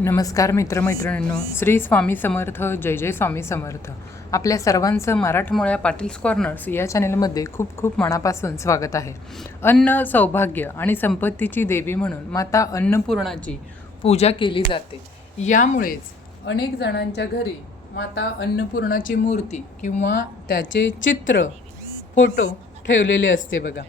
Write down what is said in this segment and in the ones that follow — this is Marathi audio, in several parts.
नमस्कार मित्रमैत्रिणींनो. श्री स्वामी समर्थ जय जय स्वामी समर्थ. आपल्या सर्वांचं मराठमोळ्या पाटील्स कॉर्नर्स या चॅनलमध्ये खूप खूप मनापासून स्वागत आहे. अन्न सौभाग्य आणि संपत्तीची देवी म्हणून माता अन्नपूर्णाची पूजा केली जाते. यामुळेच अनेक जणांच्या घरी माता अन्नपूर्णाची मूर्ती किंवा त्याचे चित्र फोटो ठेवलेले असते बघा.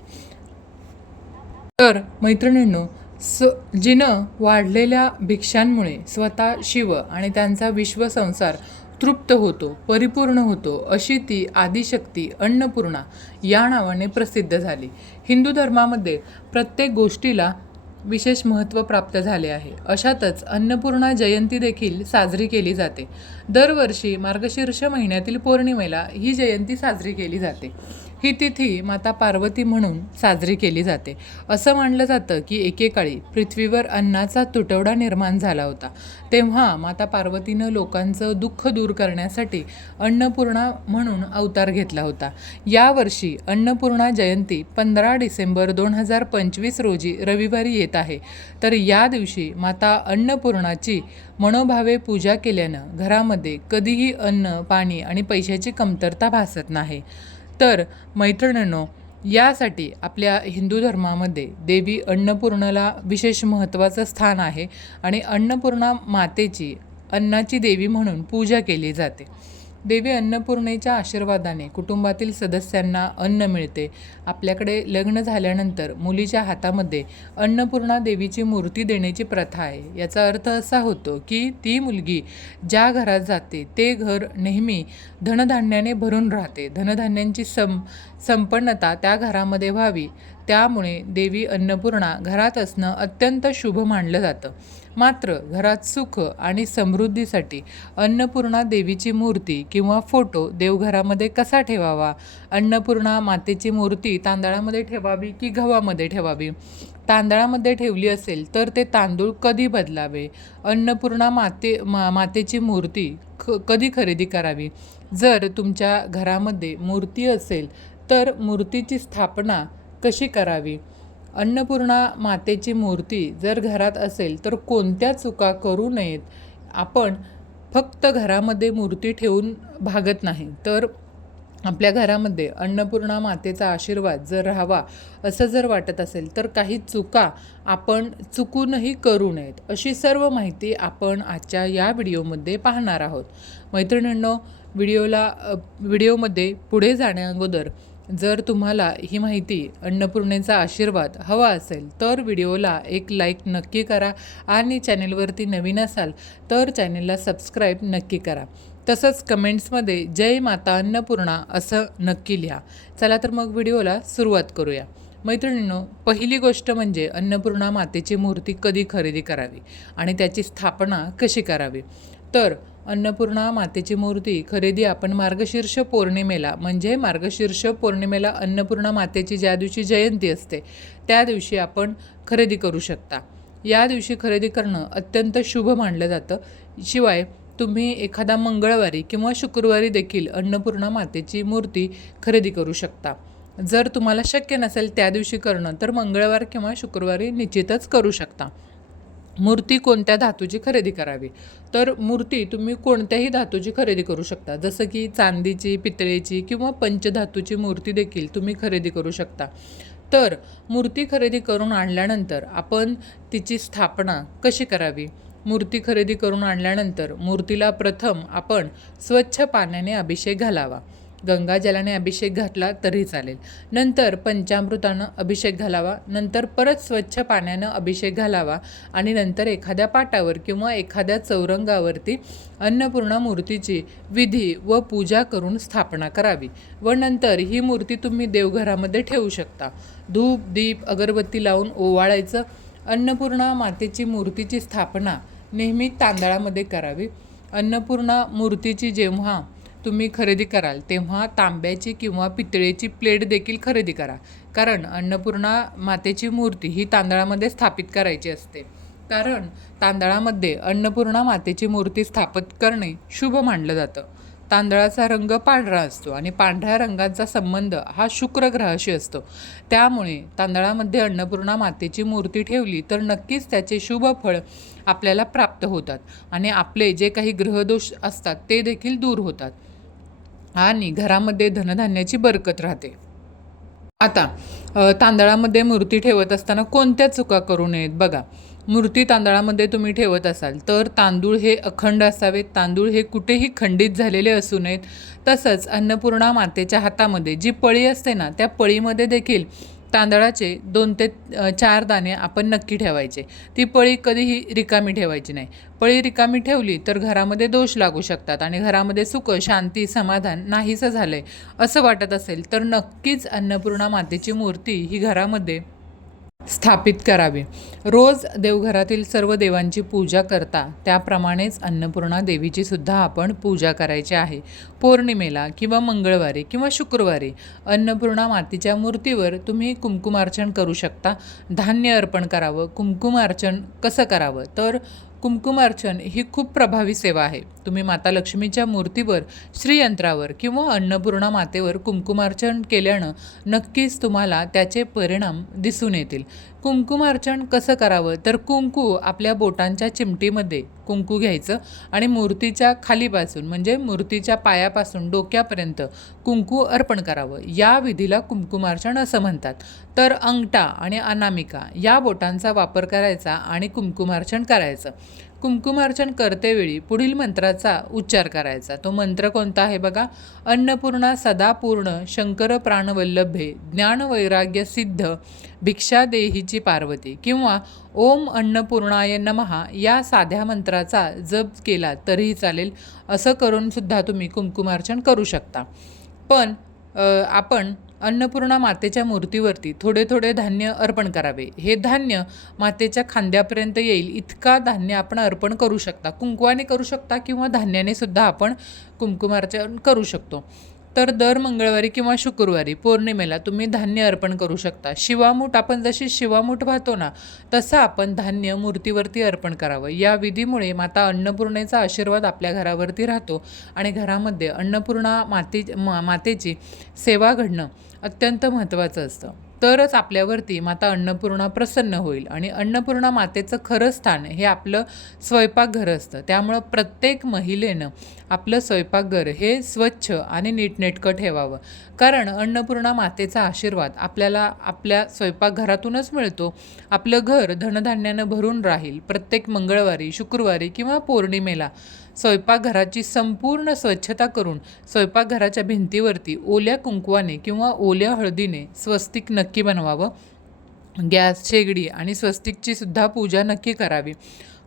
तर मैत्रिणींनो स जिनं वाढलेल्या भिक्षांमुळे स्वतः शिव आणि त्यांचा विश्वसंसार तृप्त होतो परिपूर्ण होतो अशी ती आदिशक्ती अन्नपूर्णा या नावाने प्रसिद्ध झाली. हिंदू धर्मामध्ये प्रत्येक गोष्टीला विशेष महत्त्व प्राप्त झाले आहे. अशातच अन्नपूर्णा जयंती देखील साजरी केली जाते. दरवर्षी मार्गशीर्ष महिन्यातील पौर्णिमेला ही जयंती साजरी केली जाते. ही तिथी माता पार्वती म्हणून साजरी केली जाते. असं मानलं जातं की एकेकाळी पृथ्वीवर अन्नाचा तुटवडा निर्माण झाला होता. तेव्हा माता पार्वतीनं लोकांचं दुःख दूर करण्यासाठी अन्नपूर्णा म्हणून अवतार घेतला होता. यावर्षी अन्नपूर्णा जयंती पंधरा डिसेंबर दोन हजार पंचवीस रोजी रविवारी येत आहे. तर या दिवशी माता अन्नपूर्णाची मनोभावे पूजा केल्यानं घरामध्ये कधीही अन्न पाणी आणि पैशाची कमतरता भासत नाही. तर मैत्रिणींनो यासाठी आपल्या हिंदू धर्मामध्ये देवी अन्नपूर्णाला विशेष महत्त्वाचं स्थान आहे आणि अन्नपूर्णा मातेची अन्नाची देवी म्हणून पूजा केली जाते. देवी अन्नपूर्णेच्या आशीर्वादाने कुटुंबातील सदस्यांना अन्न मिळते. आपल्याकडे लग्न झाल्यानंतर मुलीच्या हातामध्ये अन्नपूर्णा देवीची मूर्ती देण्याची प्रथा आहे. याचा अर्थ असा होतो की ती मुलगी ज्या घरात जाते ते घर नेहमी धनधान्याने भरून राहते. धनधान्यांची सम संपन्नता त्या घरामध्ये व्हावी. त्यामुळे देवी अन्नपूर्णा घरात असणं अत्यंत शुभ मानलं जातं. मात्र घरात सुख आणि समृद्धीसाठी अन्नपूर्णा देवीची मूर्ती किंवा फोटो देवघरामध्ये कसा ठेवावा? अन्नपूर्णा मातेची मूर्ती तांदळामध्ये ठेवावी की गव्हामध्ये ठेवावी? तांदळामध्ये ठेवली असेल तर ते तांदूळ कधी बदलावे? अन्नपूर्णा माते मा मातेची मूर्ती ख कधी खरेदी करावी? जर तुमच्या घरामध्ये मूर्ती असेल तर मूर्तीची स्थापना कशी करावी? अन्नपूर्णा मातेची मूर्ती जर घरात असेल तर कोणत्या चुका करू नयेत? आपण फक्त घरामध्ये मूर्ती ठेवून भागत नाही तर आपल्या घरामध्ये अन्नपूर्णा मातेचा आशीर्वाद जर राहावा असं जर वाटत असेल तर काही चुका आपण चुकूनही करू नयेत अशी सर्व माहिती आपण आजच्या या व्हिडिओमध्ये पाहणार आहोत. मैत्रिणींनो व्हिडिओला व्हिडिओमध्ये पुढे जाण्याअगोदर जर तुम्हाला ही माहिती अन्नपूर्णेचा आशीर्वाद हवा असेल तर व्हिडिओला एक लाईक नक्की करा आणि चॅनेलवरती नवीन असाल तर चॅनेलला सबस्क्राईब नक्की करा. तसंच कमेंट्समध्ये जय माता अन्नपूर्णा असं नक्की लिहा. चला तर मग व्हिडिओला सुरुवात करूया. मैत्रिणींनो पहिली गोष्ट म्हणजे अन्नपूर्णा मातेची मूर्ती कधी खरेदी करावी आणि त्याची स्थापना कशी करावी? तर अन्नपूर्णा मातेची मूर्ती खरेदी आपण मार्गशीर्ष पौर्णिमेला म्हणजे मार्गशीर्ष पौर्णिमेला अन्नपूर्णा मातेची ज्या दिवशी जयंती असते त्या दिवशी आपण खरेदी करू शकता. या दिवशी खरेदी करणं अत्यंत शुभ मानलं जातं. शिवाय तुम्ही एखादा मंगळवारी किंवा शुक्रवारी देखील अन्नपूर्णा मातेची मूर्ती खरेदी करू शकता. जर तुम्हाला शक्य नसेल त्या दिवशी करणं तर मंगळवार किंवा शुक्रवारी निश्चितच करू शकता. मूर्ती कोणत्या धातूची खरेदी करावी? तर मूर्ती तुम्ही कोणत्याही धातूची खरेदी करू शकता. जसं की चांदीची पितळेची किंवा पंचधातूची मूर्ती देखील तुम्ही खरेदी करू शकता. तर मूर्ती खरेदी करून आणल्यानंतर आपण तिची स्थापना कशी करावी? मूर्ती खरेदी करून आणल्यानंतर मूर्तीला प्रथम आपण स्वच्छ पाण्याने अभिषेक घालावा. गंगाजलाने अभिषेक घातला तरी चालेल. नंतर पंचामृतानं अभिषेक घालावा नंतर परत स्वच्छ पाण्यानं अभिषेक घालावा आणि नंतर एखाद्या पाटावर किंवा एखाद्या चौरंगावरती अन्नपूर्णा मूर्तीची विधी व पूजा करून स्थापना करावी व नंतर ही मूर्ती तुम्ही देवघरामध्ये ठेवू शकता. धूप दीप अगरबत्ती लावून ओवाळायचं. अन्नपूर्णा मातेची मूर्तीची स्थापना नेहमी तांदळामध्ये करावी. अन्नपूर्णा मूर्तीची जेव्हा तुम्ही खरेदी कराल तेव्हा तांब्याची किंवा पितळेची प्लेट देखील खरेदी करा. कारण अन्नपूर्णा मातेची मूर्ती ही तांदळामध्ये स्थापित करायची असते. कारण तांदळामध्ये अन्नपूर्णा मातेची मूर्ती स्थापित करणे शुभ मानलं जातं. तांदळाचा रंग पांढरा असतो आणि पांढऱ्या रंगाचा संबंध हा शुक्र ग्रहाशी असतो. त्यामुळे तांदळामध्ये अन्नपूर्णा मातेची मूर्ती ठेवली तर नक्कीच त्याचे शुभ फळ आपल्याला प्राप्त होतात आणि आपले जे काही ग्रहदोष असतात ते देखील दूर होतात. आणि घरामध्ये धनधान्याची बरकत राहते. आता तांदळामध्ये मूर्ती ठेवत असताना कोणत्या चुका करू नयेत? बघा मूर्ती तांदळामध्ये तुम्ही ठेवत असाल तर तांदूळ हे अखंड असावेत. तांदूळ हे कुठेही खंडित झालेले असू नयेत. तसंच अन्नपूर्णा मातेच्या हातामध्ये जी पळी असते ना त्या पळीमध्ये देखील तांदळाचे दोन ते चार दाणे आपण नक्की ठेवायचे. ती पळी कधीही रिकामी ठेवायची नाही. पळी रिकामी ठेवली तर घरामध्ये दोष लागू शकतात आणि घरामध्ये सुख शांती समाधान नाहीसं झालं आहे असं वाटत असेल तर नक्कीच अन्नपूर्णा मातेची मूर्ती ही घरामध्ये स्थापित करावी. रोज देवघरातील सर्व देवांची पूजा करता त्याप्रमाणेच अन्नपूर्णा देवीची सुद्धा आपण पूजा करायची आहे. पौर्णिमेला किंवा मंगळवारी किंवा शुक्रवारी अन्नपूर्णा मातीच्या मूर्तीवर तुम्ही कुमकुमार्चन करू शकता. धान्य अर्पण करावं कुंकुमार्चन कसं करावं? तर कुमकुमार्चन ही खूप प्रभावी सेवा आहे. तुम्ही माता लक्ष्मीच्या मूर्तीवर श्रीयंत्रावर किंवा अन्नपूर्णा मातेवर कुमकुमार्चन केल्यानं नक्कीच तुम्हाला त्याचे परिणाम दिसून येतील. कुंकुमार्चन कसं करावं? तर कुंकू आपल्या बोटांच्या चिमटीमध्ये कुंकू घ्यायचं आणि मूर्तीच्या खालीपासून म्हणजे मूर्तीच्या पायापासून डोक्यापर्यंत कुंकू अर्पण करावं. या विधीला कुंकुमार्चन असं म्हणतात. तर अंगठा आणि अनामिका या बोटांचा वापर करायचा आणि कुंकुमार्चन करायचं. कुमकुमार्चन करतेवेळी पुढील मंत्राचा उच्चार करायचा. तो मंत्र कोणता आहे बघा? अन्नपूर्णा सदापूर्ण शंकर प्राणवल्लभे ज्ञानवैराग्य सिद्ध भिक्षा देहीची पार्वती किंवा ओम अन्नपूर्णाय नमहा या साध्या मंत्राचा जप केला तरीही चालेल. असं करूनसुद्धा तुम्ही कुमकुमार्चन करू शकता. पण आपण अन्नपूर्णा मातेच्या मूर्तीवरती थोडे थोडे धान्य अर्पण करावे. हे धान्य मातेच्या खांद्यापर्यंत येईल. इतका धान्य आपण अर्पण करू शकता. कुंकवाने करू शकता किंवा धान्याने सुद्धा आपण कुंकुमार्चन करू शकतो. तर दर मंगळवारी किंवा शुक्रवारी पौर्णिमेला तुम्ही धान्य अर्पण करू शकता. शिवामूठ आपण जशी शिवामूठ वाहतो ना तसं आपण धान्य मूर्तीवरती अर्पण करावं. या विधीमुळे माता अन्नपूर्णेचा आशीर्वाद आपल्या घरावरती राहतो आणि घरामध्ये अन्नपूर्णा माते मा मातेची सेवा घडणं अत्यंत महत्त्वाचं असतं. तरच आपल्यावरती माता अन्नपूर्णा प्रसन्न होईल आणि अन्नपूर्णा मातेचं खरं स्थान हे आपलं स्वयंपाकघर असतं. त्यामुळं प्रत्येक महिलेनं आपलं स्वयंपाकघर हे स्वच्छ आणि नीटनेटकं ठेवावं. कारण अन्नपूर्णा मातेचा आशीर्वाद आपल्याला आपल्या स्वयंपाकघरातूनच मिळतो. आपलं घर धनधान्यानं भरून राहील प्रत्येक मंगळवारी शुक्रवारी किंवा पौर्णिमेला. स्वयंपाकघराची संपूर्ण स्वच्छता करून स्वयंपाकघराच्या भिंतीवरती ओल्या कुंकवाने किंवा ओल्या हळदीने स्वस्तिक नक्की बनवावं. गॅस शेगडी आणि स्वस्तिकची सुद्धा पूजा नक्की करावी.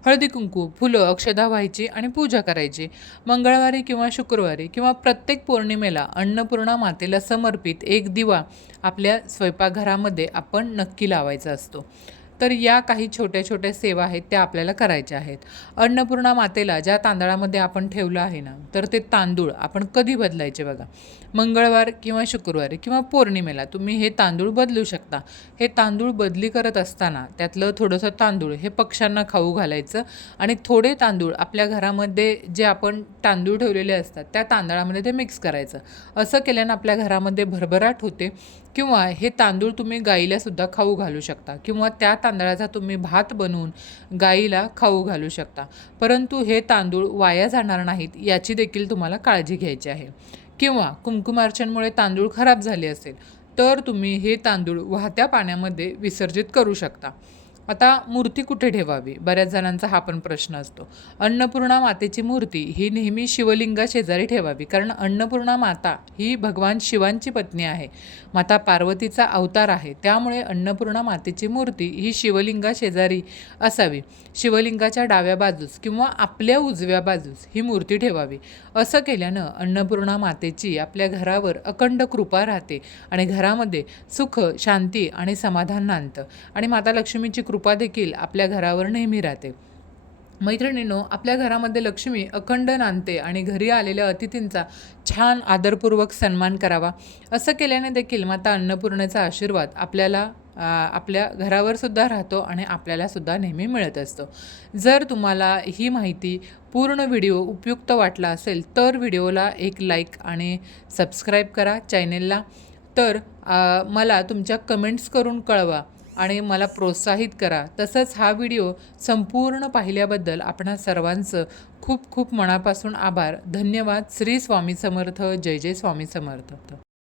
हळदी कुंकू फुलं अक्षदा व्हायची आणि पूजा करायची. मंगळवारी किंवा शुक्रवारी किंवा प्रत्येक पौर्णिमेला अन्नपूर्णा मातेला समर्पित एक दिवा आपल्या स्वयंपाकघरामध्ये आपण नक्की लावायचा असतो. तर या काही छोट्या छोट्या सेवा आहेत त्या आपल्याला करायच्या आहेत. अन्नपूर्णा मातेला ज्या तांदळामध्ये आपण ठेवलं आहे ना तर ते तांदूळ आपण कधी बदलायचे बघा? मंगळवार किंवा शुक्रवारी किंवा पौर्णिमेला तुम्ही हे तांदूळ बदलू शकता. हे तांदूळ बदली करत असताना त्यातलं थोडंसं तांदूळ हे पक्ष्यांना खाऊ घालायचं आणि थोडे तांदूळ आपल्या घरामध्ये जे आपण तांदूळ ठेवलेले असतात त्या तांदळामध्ये ते मिक्स करायचं. असं केल्यानं आपल्या घरामध्ये भरभराट होते. किंवा हे तांदूळ तुम्ही गाईला सुद्धा खाऊ घालू शकता किंवा त्या तांदळाचा तुम्ही भात बनवून गाईला खाऊ घालू शकता. परंतु हे तांदूळ वाया जाणार नाहीत याची देखील तुम्हाला काळजी घ्यायची आहे. किंवा कुंकुमार्चनमुळे तांदूळ खराब झाले असेल तर तुम्ही हे तांदूळ वाहत्या पाण्यामध्ये विसर्जित करू शकता. आता मूर्ती कुठे ठेवावी? बऱ्याच जणांचा हा पण प्रश्न असतो. अन्नपूर्णा मातेची मूर्ती ही नेहमी शिवलिंगा शेजारी ठेवावी. कारण अन्नपूर्णा माता ही भगवान शिवांची पत्नी आहे. माता पार्वतीचा अवतार आहे. त्यामुळे अन्नपूर्णा मातेची मूर्ती ही शिवलिंगा शेजारी असावी. शिवलिंगाच्या डाव्या बाजूस किंवा आपल्या उजव्या बाजूस ही मूर्ती ठेवावी. असं केल्यानं अन्नपूर्णा मातेची आपल्या घरावर अखंड कृपा राहते आणि घरामध्ये सुख शांती आणि समाधान नांदतं. आणि माता लक्ष्मीची कृपा देखील आपल्या घरावर नेहमी राहते. मैत्रिणींनो आपल्या घरामध्ये लक्ष्मी अखंड नांदते आणि घरी आलेल्या अतिथींचा छान आदरपूर्वक सन्मान करावा. असं केल्याने देखील माता अन्नपूर्णेचा आशीर्वाद आपल्याला आपल्या घरावर सुद्धा राहतो आणि आपल्याला सुद्धा नेहमी मिळत असतो. जर तुम्हाला ही माहिती पूर्ण व्हिडिओ उपयुक्त वाटला असेल तर व्हिडिओला एक लाईक आणि सबस्क्राईब करा चॅनेलला. तर आ, मला तुमच्या कमेंट्स करून कळवा. आणि मला प्रोत्साहित करा. तसंच हा व्हिडिओ संपूर्ण पाहिल्याबद्दल आपणा सर्वांचं खूप खूप मनापासून आभार. धन्यवाद. श्री स्वामी समर्थ. जय जय स्वामी समर्थ.